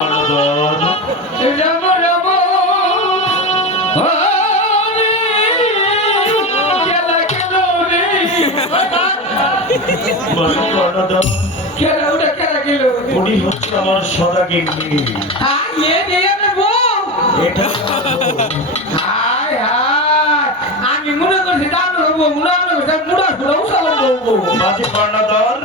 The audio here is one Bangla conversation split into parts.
রাম রাম হরে কেলা কেন রে কেলা ওটা কেলা গেল উনি হচ্ছে আমার সদাগিন্নি। এটা হায় হায় আমি মনে করছি দাম হবো মনে করছি মুড়া সুড়া হবো মাঝে কর্ণধর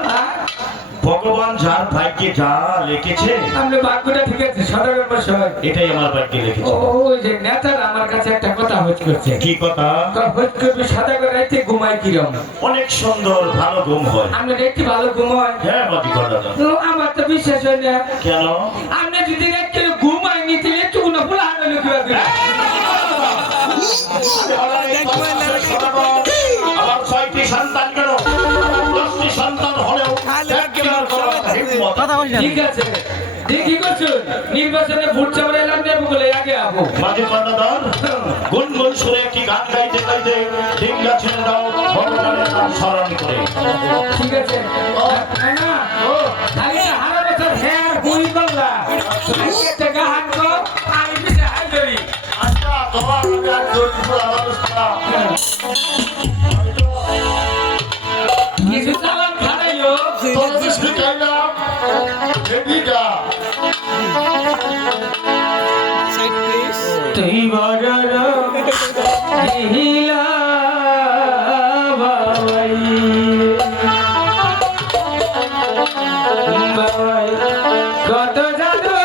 ভগবান যার ভাগ্যে যা লিখেছে আমরা বাক্যটা ঠিক আছে সদাগর বসয় এটাই আমার ভাগ্যে লিখেছে। ওই যে নেতার আমার কাছে একটা কথা হচ্ছে কি কথা? হচ্ছে করবি সদাগর রাইতে ঘুমাই কিরম অনেক সুন্দর ভালো ঘুম হয়। আমি দেখতে ভালো ঘুম হয় হ্যাঁ মাঝে কর্ণধর। তো আমার তো বিশ্বাস হয় না কেন? আপনি যদি রাখতে ঘুমাই নিতে একটু না ফুলা হাঁটালো কিভাবে আমার 6টি সন্তান কেন 10টি সন্তান হলেও ঠিক আছে দেখি করছো নির্বাচনে ভোট চাপড়ে এলাম নেবো বলে আগে আবো মাঝে কর্ণধর গুনগুন সুরে একটি গান গাইতে গাইতে ডিঙ্গা ছেড়ে দাও ভগবানের নাম স্মরণ করে। ঠিক আছে না ও আগে হারা বছর হ্যাঁ হুই বললা একটা গান কো আমি পিছে হাই ধরি আচ্ছা তোমার অবস্থা কিছু চালান খারাইও তুই বড় হিলা বাবাই বাবাই কত জাদু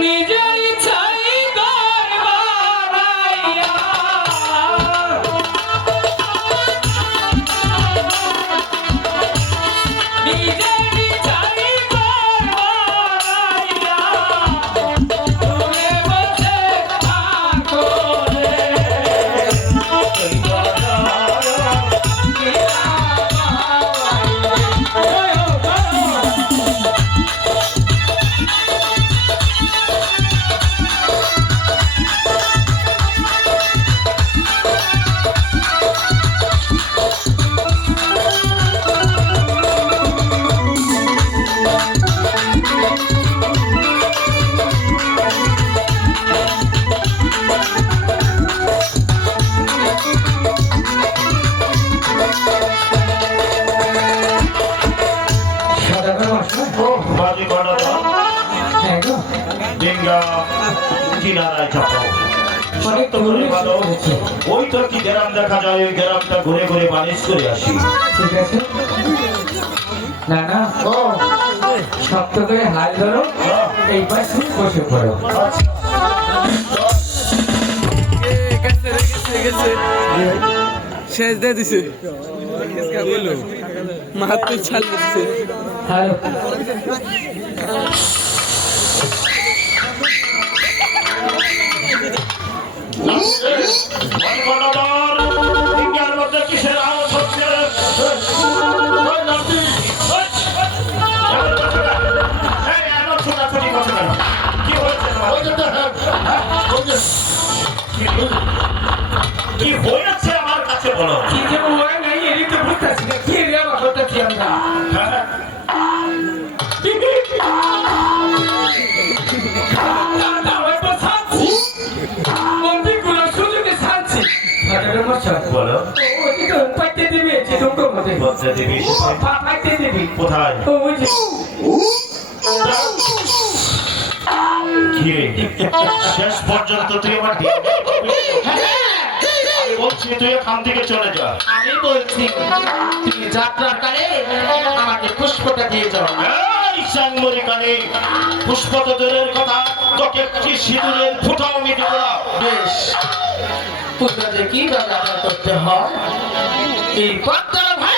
নিজের ছাই গর্বারাইয়া নিজের ছাই গর্বারাইয়া তুমি বসে থাকো রে মাঝে কর্ণধর ডিঙ্গা কিনারায় চাপো। অনেক সত্যি ভালো। ওই তো কি গ্রাম দেখা যায় ওই গ্রামটা ঘুরে ঘুরে মালিশ করে আসি। ঠিক আছে না না ও শক্ত করে হাল ধরো এই পাশে বসে পড়ো শেষ দিয়ে দিছে মাত্র ছাল দিচ্ছে হ্যালো মাঝে কর্ণধর ডিঙ্গার মধ্যে কিসের আওয়াজ হচ্ছে? ওই নাতি, ওই, এই, এমন ছোটাছুটি করছো কেন? কি হয়েছে তোমার? কি হয়েছে আমার কাছে বলো। কি যে হয় নাই এরই তো বুঝতেছি না কি রে আমার করতেছি আমরা হ্যাঁ? দাদা ওই তো ছাড়ছি মন্দিরগুলো সুযোগে ছাড়ছি দাদা মশাই বলো ওই তো পাইতে দিবি চিঠুকো মতে বলতে দিবি পাইতে দিবি কোথায়? ওই যে কি রে? শেষ পর্যন্ত তুই আমার আমি বলছি তুই এখান থেকে চলে যা। আমি বলছি তুমি যাত্রাকালে আমাকে পুষ্পটা দিয়ে যাও এই চাংমরি কানে পুষ্প তো দূরের কথা তোকে কি সিঁদুরের ফুটাও আমি দেবো না। বেশ পুত্রকে কি ব্যবহার করতে হয় এই পত্র ভাই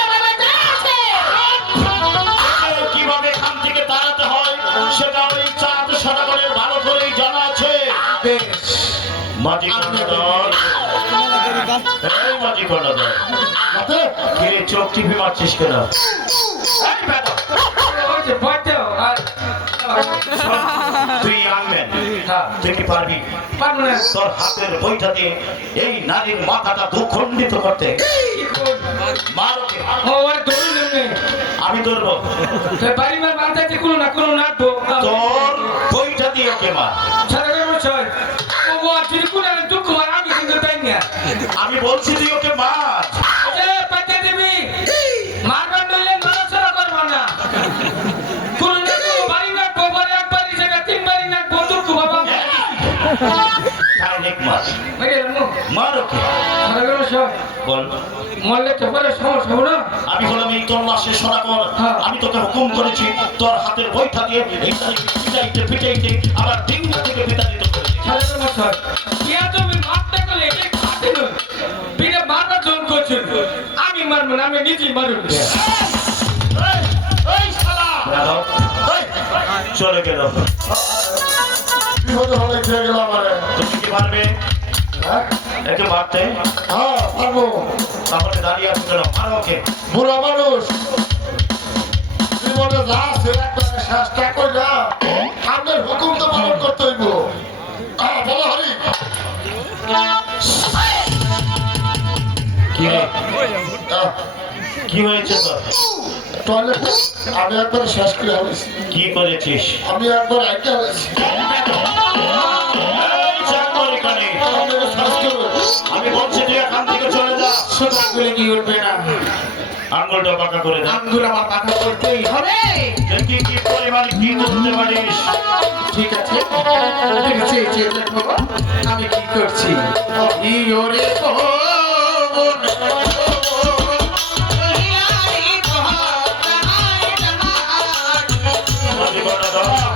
কিভাবে এখান থেকে তাড়াতে হয় সেটা ওই চাঁদ সদাগরের ভালো করেই জানা আছে। বেশ মাঝি কর্ণধর এই মাঝি কর্ণধর কিরে চোখ টিপি মারছিস কেন? এই বেটা, ওই যে বড় আর তুই আনবেন হ্যাঁ। তুই কি পারবি পারবো না। তোর হাতের বইটা দিয়ে এই নারীর মাথাটা দুখণ্ডিত করতে কি করব? মার ওকে। ও আর ধরুন নেই। আমি ধরবো তোর বাড়িবার বাঁধাতে কোনো না কোনো নাটবো। তোর বইটা দিয়ে ওকে মার সারা করে বসয়। ও গো তুই কোন দুঃখ আর আমি কিন্তু তাই না। আমি বলছি তুই ওকে মার এ পাইতে দিবি। মারবার দিলে নড়াচড়া করবো না। কোন না কোনো বাড়ি নাটবো, বাড়ি একবারই জায়গা তিনবারই নাটবো, দুঃখ বাবা। ডাইরেক্ট মার মেরে এলাম। মার ওকে সারা করে বসয়। বল মরলে তো পরে সমস্যা হবো না। আমি হলাম এই তোর লাশের সনাতন হ্যাঁ। আমি তোকে হুকুম করেছি তোর হাতের বইটা দিয়ে এই নারীকে পিটাইতে পিটাইতে আবার ডিঙ্গা থেকে বিতাড়িত করেছি সারা করে বসয়। ইয়া তুমি মারতে গেলে এটা খাতে নয়। বিনা মারবার জোর করছেন। আমি মারবো না, আমি নিজেই মারবো। দাও। চলে গেল বিপদে হলে খেয়ে গেল আমারে। তুমি কি পারবে হ্যাঁ? একে মারতে হ্যাঁ, পারবো। তাহলে দাঁড়িয়ে আসো কেন মারো ওকে বুড়া মানুষ জীবনে যা আছে একবারে চেষ্টা করি না আপনার হুকুম তো পালন করতে হইব। হ্যাঁ, বলো হরি। কি রে হ্যাঁ, কি হয়েছে তোর টয়লেটে আমি একবার শেষ করে হয়েছি। কি করেছিস আমি একবার আগে হয়েছি। এই চাকর এখানে। আপনাকে শেষ করবো। আমি বলছি তুই এখান থেকে চলে যা সোজা করে কি উঠবে না। আঙ্গুলটা পাকা করে দে আঙ্গুল আমার পাকা করতেই হবে। দেখি কি পরিমাণ কি করতে পারিস ঠিক আছে, তুমি চেয়ে চেয়ে দেখো আমি কি করছি। ইয়োরে কোন